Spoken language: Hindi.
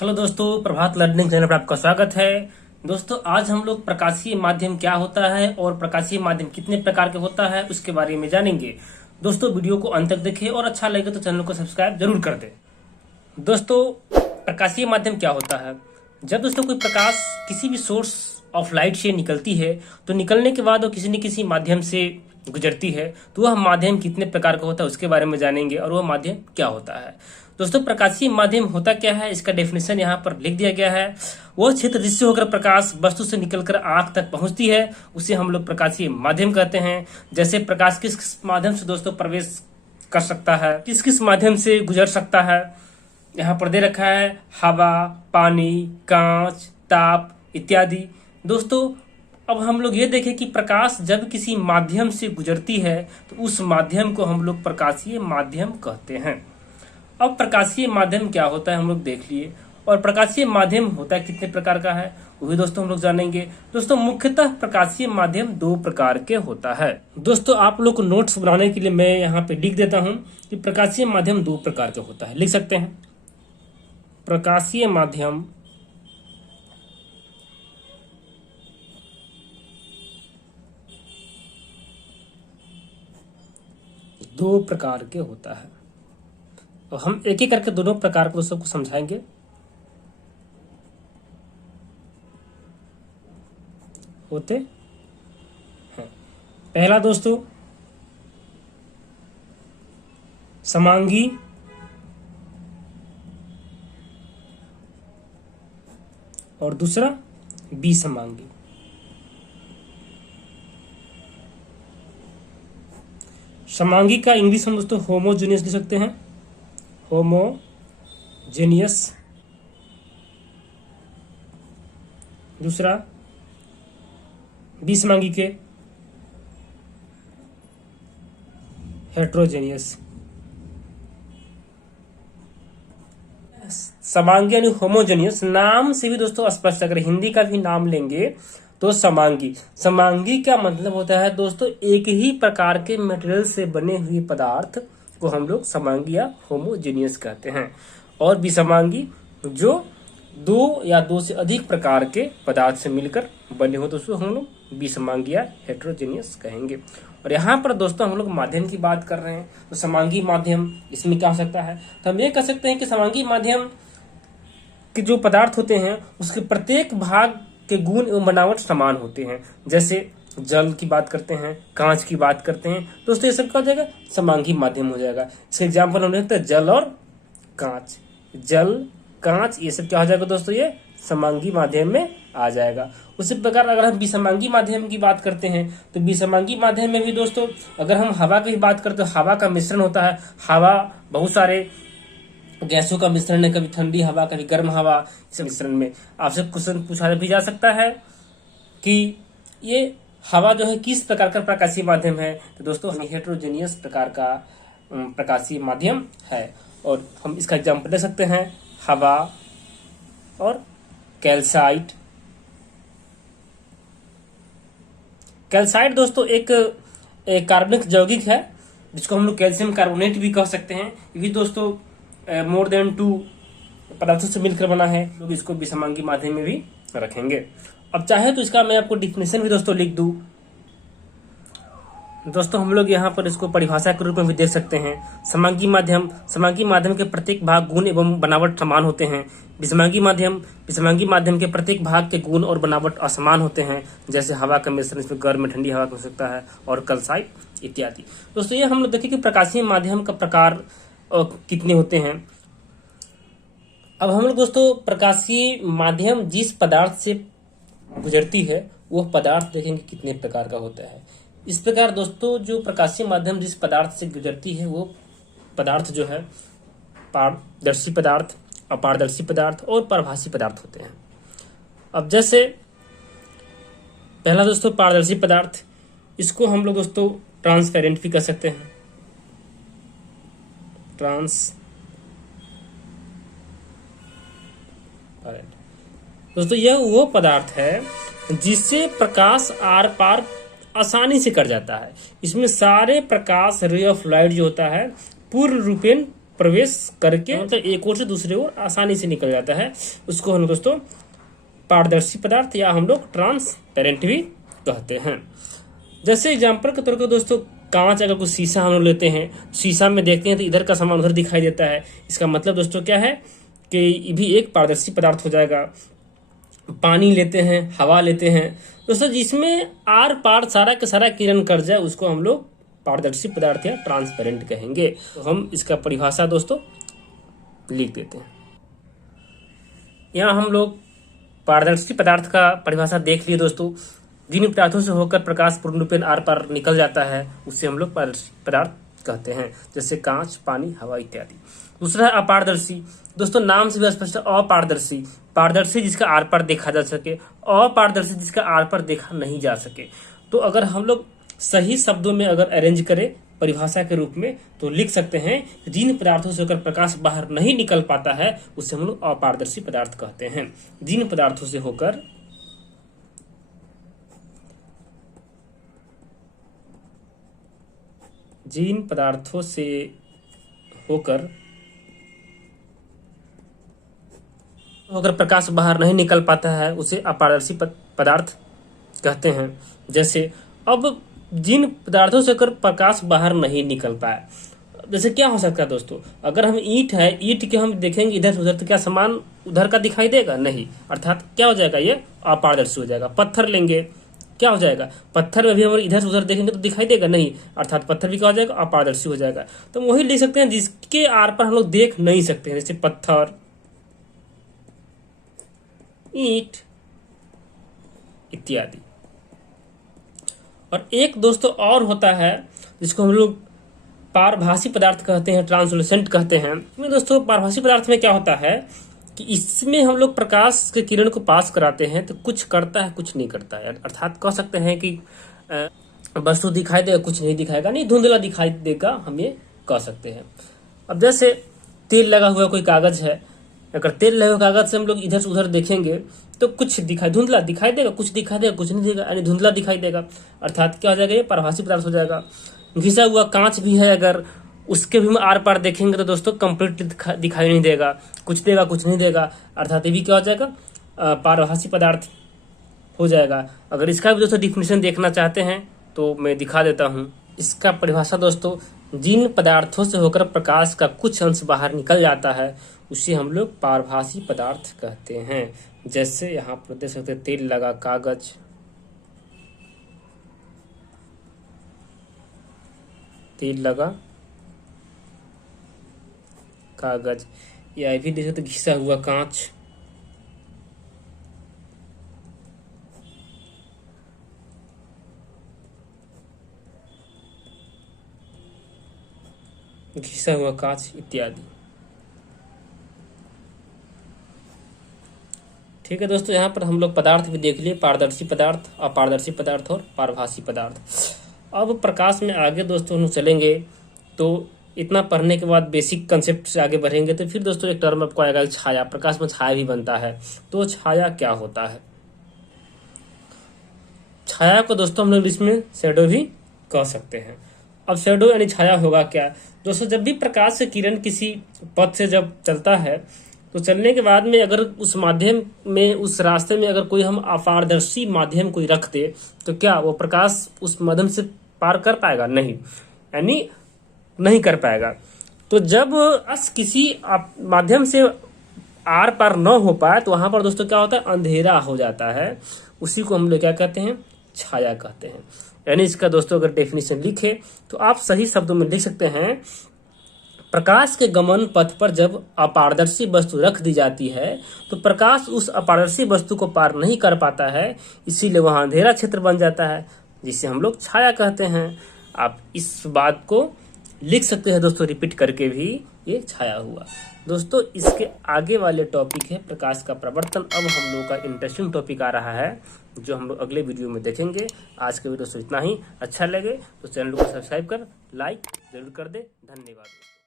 हेलो दोस्तों, प्रभात लर्निंग चैनल पर आपका स्वागत है। दोस्तों, आज हम लोग प्रकाशीय माध्यम क्या होता है और प्रकाशीय माध्यम कितने प्रकार के होता है उसके बारे में जानेंगे। दोस्तों, वीडियो को अंत तक देखें और अच्छा लगे तो चैनल को सब्सक्राइब जरूर कर दें। दोस्तों, प्रकाशीय माध्यम क्या होता है? जब दोस्तों कोई प्रकाश किसी भी सोर्स ऑफ लाइट से निकलती है तो निकलने के बाद वो किसी न किसी माध्यम से गुजरती है, तो वह माध्यम कितने प्रकार का होता है उसके बारे में जानेंगे और वह माध्यम क्या होता है। दोस्तों, प्रकाशीय माध्यम होता क्या है, इसका डेफिनेशन यहाँ पर लिख दिया गया है। वह क्षेत्र जिससे होकर प्रकाश वस्तु से निकलकर आंख तक पहुंचती है उसे हम लोग प्रकाशीय माध्यम कहते हैं। जैसे प्रकाश किस किस माध्यम से दोस्तों प्रवेश कर सकता है, किस किस माध्यम से गुजर सकता है, यहाँ पर दे रखा है हवा, पानी, कांच, ताप इत्यादि। दोस्तों, अब हम लोग ये देखें कि प्रकाश जब किसी माध्यम से गुजरती है तो उस माध्यम को हम लोग प्रकाशीय माध्यम कहते हैं। अब प्रकाशीय माध्यम क्या होता है हम लोग देख लिए, और प्रकाशीय माध्यम होता है कितने प्रकार का है वो भी दोस्तों हम लोग जानेंगे। दोस्तों, मुख्यतः प्रकाशीय माध्यम दो प्रकार के होता है। दोस्तों, आप लोग को नोट्स बनाने के लिए मैं यहाँ पे लिख देता हूँ कि प्रकाशीय माध्यम दो प्रकार के होता है। लिख सकते हैं, प्रकाशीय माध्यम दो प्रकार के होता है। तो हम एक एक करके दोनों प्रकार को दोस्तों को समझाएंगे। होते हैं पहला दोस्तों समांगी और दूसरा विसमांगी। समांगी का इंग्लिश हम दोस्तों होमोजेनियस लिख सकते हैं, होमोजेनियस। दूसरा विसमांगी के हेट्रोजेनियस। समांगी यानी होमोजेनियस नाम से भी दोस्तों स्पष्ट, अगर हिंदी का भी नाम लेंगे तो समांगी। समांगी का मतलब होता है दोस्तों एक ही प्रकार के मटेरियल से बने हुए पदार्थ को हम लोग समांगी या होमोजेनियस कहते हैं। और विसमांगी जो दो या दो से अधिक प्रकार के पदार्थ से मिलकर बने हो तो उसको हम लोग विसमांगी या हेट्रोजेनियस कहेंगे। और यहाँ पर दोस्तों हम लोग माध्यम की बात कर रहे हैं तो समांगी माध्यम इसमें क्या हो सकता है, तो हम ये कह सकते हैं कि समांगी माध्यम के जो पदार्थ होते हैं उसके प्रत्येक भाग के गुण एवं बनावट समान होते हैं। जैसे जल की बात करते हैं, कांच की बात करते हैं, दोस्तों ये सब क्या हो जाएगा, समांगी माध्यम हो जाएगा। इसके एग्जाम्पल हम लेते हैं जल और कांच। जल, कांच ये सब क्या हो जाएगा दोस्तों, ये समांगी माध्यम में आ जाएगा। उसी प्रकार अगर हम विसमांगी माध्यम की बात करते हैं तो विसमांगी माध्यम में भी दोस्तों अगर हम हवा की बात करते हैं, हवा का मिश्रण होता है। हवा बहुत सारे गैसों का मिश्रण है, कभी ठंडी हवा कभी गर्म हवा, इस मिश्रण में आपसे क्वेश्चन पूछा भी जा सकता है कि ये हवा जो है किस प्रकार का प्रकाशीय माध्यम है, तो दोस्तों हेट्रोजेनियस प्रकार का प्रकाशीय माध्यम है। और हम इसका एग्जाम्पल दे सकते हैं हवा और कैल्साइट। कैल्साइट दोस्तों एक कार्बनिक यौगिक है जिसको हम लोग कैल्शियम कार्बोनेट भी कह सकते हैं। ये भी दोस्तों मोर देन 2 पदार्थों से मिलकर बना है। लोग इसको विसमांगी माध्यम में भी रखेंगे। अब चाहे तो इसका मैं आपको डिफिनेशन भी दोस्तों लिख दूं। दोस्तों हम लोग यहाँ पर इसको परिभाषा के रूप में भी देख सकते हैं। समांगी माध्यम के प्रत्येक भाग गुण एवं बनावट समान होते हैं। विसमांगी माध्यम के प्रत्येक भाग के गुण और बनावट असमान होते हैं। जैसे हवा का मिश्रण, इसमें गर्म ठंडी हवा हो सकता है, और कैल्साइट इत्यादि। दोस्तों ये हम लोग देखें कि प्रकाशीय माध्यम का प्रकार कितने होते हैं। अब हम लोग दोस्तों प्रकाशीय माध्यम जिस पदार्थ से गुजरती है वह पदार्थ देखेंगे कितने प्रकार का होता है। इस प्रकार दोस्तों जो प्रकाशीय माध्यम जिस पदार्थ से गुजरती है वो पदार्थ जो है पारदर्शी पदार्थ, अपारदर्शी पदार्थ और पारभासी पदार्थ होते हैं। अब जैसे पहला दोस्तों पारदर्शी पदार्थ, इसको हम लोग दोस्तों ट्रांसपेरेंट भी कह सकते हैं। दोस्तों यह वो पदार्थ है जिससे प्रकाश आर पार आसानी से कट जाता है। इसमें सारे प्रकाश रे ऑफ लाइट जो होता है पूर्ण रूपेण प्रवेश करके मतलब एक ओर से दूसरे ओर आसानी से निकल जाता है। उसको हम दोस्तों पारदर्शी पदार्थ या हम लोग ट्रांसपेरेंट भी कहते हैं। जैसे एग्जाम्पल के तौर पर दोस्तों कांच, अगर कुछ शीशा हम लोग लेते हैं, शीशा में देखते हैं तो इधर का सामान उधर दिखाई देता है। इसका मतलब दोस्तों क्या है कि ये भी एक पारदर्शी पदार्थ हो जाएगा। पानी लेते हैं, हवा लेते हैं दोस्तों, जिसमें आर पार सारा का सारा किरण कर जाए उसको हम लोग पारदर्शी पदार्थ या ट्रांसपेरेंट कहेंगे। तो हम इसका परिभाषा दोस्तों लिख देते हैं। यहाँ हम लोग पारदर्शी पदार्थ का परिभाषा देख लिए दोस्तों। जिन पदार्थों से होकर प्रकाश पूर्ण रूपेण आर पार निकल जाता है उससे हम लोग पारदर्शी पदार्थ कहते हैं, जैसे कांच, पानी, हवा इत्यादि। दूसरा है अपारदर्शी। दोस्तों नाम से भी स्पष्ट है, अपारदर्शी। पारदर्शी जिसका आर पार देखा जा सके, अपारदर्शी जिसका आर पार देखा नहीं जा सके। तो अगर हम लोग सही शब्दों में अगर अरेंज करें परिभाषा के रूप में तो लिख सकते हैं, जिन पदार्थों से होकर प्रकाश बाहर नहीं निकल पाता है उसे हम लोग अपारदर्शी पदार्थ कहते हैं। जिन पदार्थों से होकर प्रकाश बाहर नहीं निकल पाता है उसे अपारदर्शी पदार्थ कहते हैं। जैसे अब जिन पदार्थों से होकर प्रकाश बाहर नहीं निकल पाए, जैसे क्या हो सकता है दोस्तों, अगर हम ईंट है, ईंट के हम देखेंगे इधर से उधर तो क्या सामान उधर का दिखाई देगा? नहीं, अर्थात क्या हो जाएगा, ये अपारदर्शी हो जाएगा। पत्थर लेंगे, क्या हो जाएगा, पत्थर में भी हम इधर से उधर देखेंगे तो दिखाई देगा? नहीं, अर्थात पत्थर भी क्या हो जाएगा, अपारदर्शी हो जाएगा। तो हम वही लिख सकते हैं जिसके आर पर हम लोग देख नहीं सकते हैं, जैसे पत्थर, ईंट इत्यादि। और एक दोस्तों और होता है जिसको हम लोग पारभासी पदार्थ कहते हैं, ट्रांसलूसेंट कहते हैं। इसमें दोस्तों पारभासी पदार्थ में क्या होता है कि इसमें हम लोग प्रकाश के किरण को पास कराते हैं तो कुछ करता है कुछ नहीं करता है। अर्थात कह सकते हैं कि वस्तु दिखाई देगा कुछ नहीं दिखाएगा, नहीं धुंधला दिखाई देगा, हम ये कह सकते हैं। अब जैसे तेल लगा हुआ कोई कागज है, अगर तेल लगे हुए कागज से हम लोग इधर से उधर देखेंगे तो कुछ धुंधला दिखाई देगा, कुछ दिखाई देगा कुछ नहीं देगा, यानी धुंधला दिखाई देगा। अर्थात क्या हो जाएगा, ये पारभासी पदार्थ हो जाएगा। घिसा हुआ कांच भी है, अगर उसके भी हम आर पार देखेंगे तो दोस्तों कंप्लीट दिखाई नहीं देगा, कुछ देगा कुछ नहीं देगा, अर्थात ये भी क्या हो जाएगा, पारभासी पदार्थ हो जाएगा। अगर इसका भी दोस्तों डिफिनेशन देखना चाहते हैं तो मैं दिखा देता हूँ। इसका परिभाषा दोस्तों, जिन पदार्थों से होकर प्रकाश का कुछ अंश बाहर निकल जाता है उसे हम लोग पारभासी पदार्थ कहते हैं। जैसे यहाँ पर देख सकते हैं तेल लगा कागज, तेल लगा कागज, या भी देख सकते घिसा हुआ कांच, घिसा हुआ कांच इत्यादि। ठीक है दोस्तों, यहाँ पर हम लोग पदार्थ भी देख लिए, पारदर्शी पदार्थ, अपारदर्शी पदार्थ और पारभासी पदार्थ। अब प्रकाश में आगे दोस्तों हम चलेंगे तो इतना पढ़ने के बाद बेसिक कंसेप्ट से आगे बढ़ेंगे तो फिर दोस्तों एक टर्म आपको आएगा छाया। प्रकाश में छाया भी बनता है, तो छाया क्या होता है? छाया को दोस्तों हम लोग इसमें शैडो भी कह सकते हैं। अब शैडो यानी छाया होगा क्या दोस्तों, जब भी प्रकाश से किरण किसी पथ से जब चलता है तो चलने के बाद में अगर उस माध्यम में, उस रास्ते में अगर कोई हम अपारदर्शी माध्यम कोई रख दे तो क्या वो प्रकाश उस माध्यम से पार कर पाएगा? नहीं, यानी नहीं कर पाएगा। तो जब किसी माध्यम से आर पार न हो पाए तो वहां पर दोस्तों क्या होता है, अंधेरा हो जाता है। उसी को हम लोग क्या कहते हैं, छाया कहते हैं। यानी इसका दोस्तों अगर डेफिनेशन लिखे तो आप सही शब्दों में लिख सकते हैं, प्रकाश के गमन पथ पर जब अपारदर्शी वस्तु रख दी जाती है तो प्रकाश उस अपारदर्शी वस्तु को पार नहीं कर पाता है, इसीलिए वहां अंधेरा क्षेत्र बन जाता है, जिसे हम लोग छाया कहते हैं। आप इस बात को लिख सकते हैं दोस्तों रिपीट करके भी, ये छाया हुआ। दोस्तों इसके आगे वाले टॉपिक है प्रकाश का प्रवर्तन। अब हम लोग का इंटरेस्टिंग टॉपिक आ रहा है जो हम लोग अगले वीडियो में देखेंगे। आज के वीडियो दोस्तों इतना ही। अच्छा लगे तो चैनल को सब्सक्राइब कर लाइक जरूर कर दे। धन्यवाद।